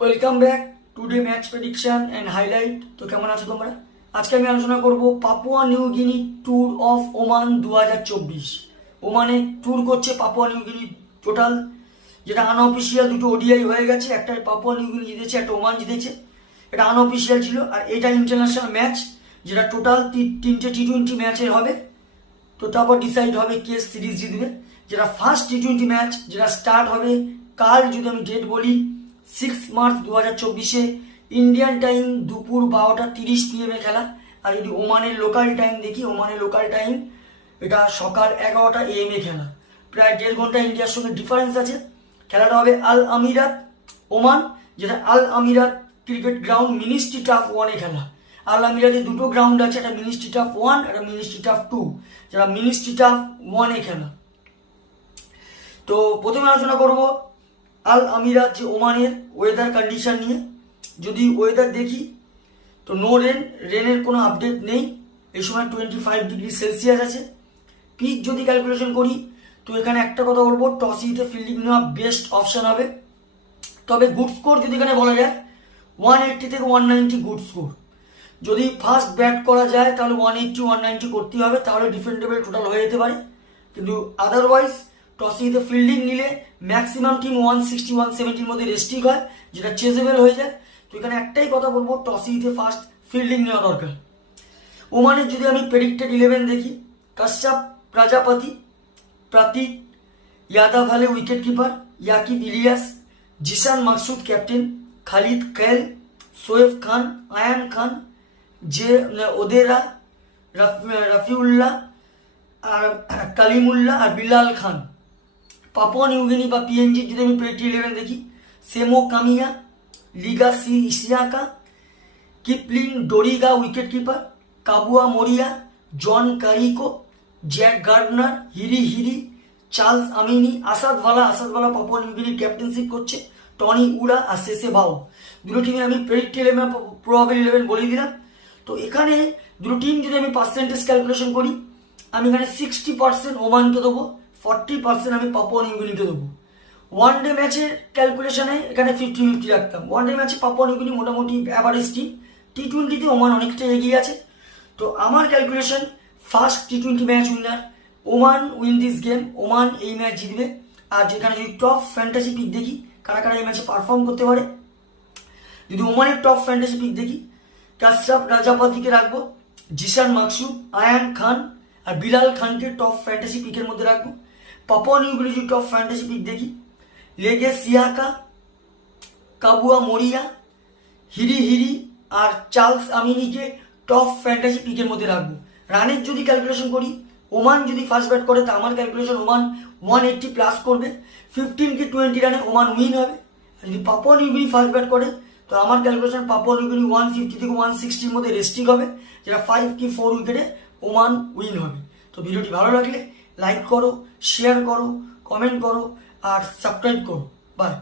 Welcome back today match prediction and highlight. তো কেমন আছো তোমরা? আজকে আমি আলোচনা করব Papua New Guinea tour of Oman 2024। ওমানে ট্যুর করছে পাপুয়া নিউ গিনি টোটাল, যেটা আনঅফিসিয়াল। দুটো ওডিআই হয়ে গেছে, একটা পাপুয়া নিউ গিনি জিতেছে, একটা ওমান জিতেছে। এটা আনঅফিসিয়াল ছিল, আর এটা ইন্টারন্যাশনাল ম্যাচ, যেটা টোটাল তিনটে টি20 ম্যাচের হবে। তো তারপর ডিসাইড হবে কে সিরিজ জিতবে। যেটা ফার্স্ট টি20 ম্যাচ, যেটা স্টার্ট হবে কাল, যদি আমি ডেট বলি 6 মার্চ 2024 ইন্ডিয়ান টাইম দুপুর 12:30 PM খেলা। আর যদি ওমানের লোকাল টাইম দেখি, ওমানের লোকাল টাইম এটা সকাল 11টা AM খেলা। প্রায় 1.5 ঘন্টা ইন্ডিয়ার সঙ্গে ডিফারেন্স আছে। খেলাটা হবে আল আমিরাত ওমান, যেটা আল আমিরাত ক্রিকেট গ্রাউন্ড মিনিস্ট্রি টাফ 1-এ খেলা। আল আমিরাতে দুটো গ্রাউন্ড আছে, একটা মিনিস্ট্রি টাফ 1, একটা মিনিস্ট্রি টাফ 2, যেটা মিনিস্ট্রি টাফ 1-এ খেলা। তো প্রথমে আলোচনা করব আল আমিরাত যে ওমানের ওয়েদার কন্ডিশন নিয়ে। যদি ওয়েদার দেখি তো নো রেন, রেনের কোনো আপডেট নেই। এই সময় 25°C আছে। পিচ যদি ক্যালকুলেশন করি তো এখানে একটা কথা বলবো, টস জিতে ফিল্ডিং নেওয়া বেস্ট অপশন হবে। তবে গুড স্কোর যদি এখানে বলা যায় 180 থেকে 190 গুড স্কোর। যদি ফার্স্ট ব্যাট করা যায় তাহলে 180 190 করতেই হবে, তাহলে ডিফেন্ডেবল টোটাল হয়ে যেতে পারে। কিন্তু আদারওয়াইজ টসে জিতে ফিল্ডিং নিলে ম্যাক্সিমাম টিম 160 170-র মধ্যে রেস্ট্রিক্ট হয়, যেটা চেজেবল হয়ে যায়। তো এখানে একটাই কথা বলবো, টসে জিতে ফার্স্ট ফিল্ডিং নেওয়া দরকার। ওমানের যদি আমি প্রেডিক্টেড 11 দেখি, কাশ্যাপ প্রজাপতি, প্রতীক यादव हले wicket keeper, Aqib Ilyas, Zeeshan Maqsood captain, Khalid Kail, Shoaib Khan, Ayaan Khan, Jay Odedra, Rafiullah আর কালিমুল্লাহ আর বিলাল খান। পাপুয়া নিউগিনি বা পিএনজি যদি আমি প্রেডিক্টেড 11 দেখি, Semo Kamea, Lega Siaka, Kiplin Doriga wicket keeper, Kabua Morea, John Kariko, Jack Gardner, Hiri Hiri, Charles Amini, Assad Vala Papua নিউগিনির ক্যাপ্টেনশিপ করছে, টনি উড়া আর শেষে ভাও। দুটো টিমে আমি প্রেডিক্টেড 11 প্রবাবল 11 বলে দিলাম। তো এখানে দুটো টিম যদি আমি পার্সেন্টেজ ক্যালকুলেশন করি, আমি এখানে 60% ওমানকে দেবো, 40% আমি পাপুয়া নিউগিনিকে দেবো। ওয়ান ডে ম্যাচের ক্যালকুলেশনে এখানে 50-50 রাখতাম। ওয়ান ডে ম্যাচে পাপুয়া নিউগিনি মোটামুটি অ্যাভারেজ টিম, টি20তে ওমান অনেকটা এগিয়ে আছে। তো আমার calculation first T20 match winner Oman win this game, Oman এই ম্যাচ জিতবে। আর যেখানে যদি টপ ফ্যান্টাসি পিক দেখি কারা কারা এই ম্যাচে পারফর্ম করতে পারে, যদি ওমানের টপ ফ্যান্টাসি পিক দেখি, কাশ্যাপ রাজাপাতিকে রাখবো, জিসান মাকসুদ, আয়ান খান আর বিলাল খানকে টপ ফ্যান্টাসি পিকের মধ্যে রাখবো। পাপুয়া নিউগিনি যদি টপ ফ্যান্টাসি পিক দেখি, লেগে সিয়াকা, কাবুয়া মরিয়া, হিরি হিরি আর চার্লস আমিনিকে টপ ফ্যান্টাসি পিকের মধ্যে রাখবো। রানের যদি ক্যালকুলেশন করি, ওমান যদি ফার্স্ট ব্যাট করে, তা আমার ক্যালকুলেশন ওমান 180 প্লাস করবে, 15 কি 20 রানে ওমান উইন হবে। যদি পাপুয়া নিউগিনি ফার্স্ট ব্যাট করে তো আমার ক্যালকুলেশন পাপুয়া নিউগিনি 150 থেকে 160-র মধ্যে রেস্ট্রিক্ট হবে, যেটা 5 কি 4 উইকেটে ওমান উইন হবে। তো ভিডিওটি ভালো লাগলে লাইক করো, শেয়ার করো, কমেন্ট করো আর সাবস্ক্রাইব করো। বাই।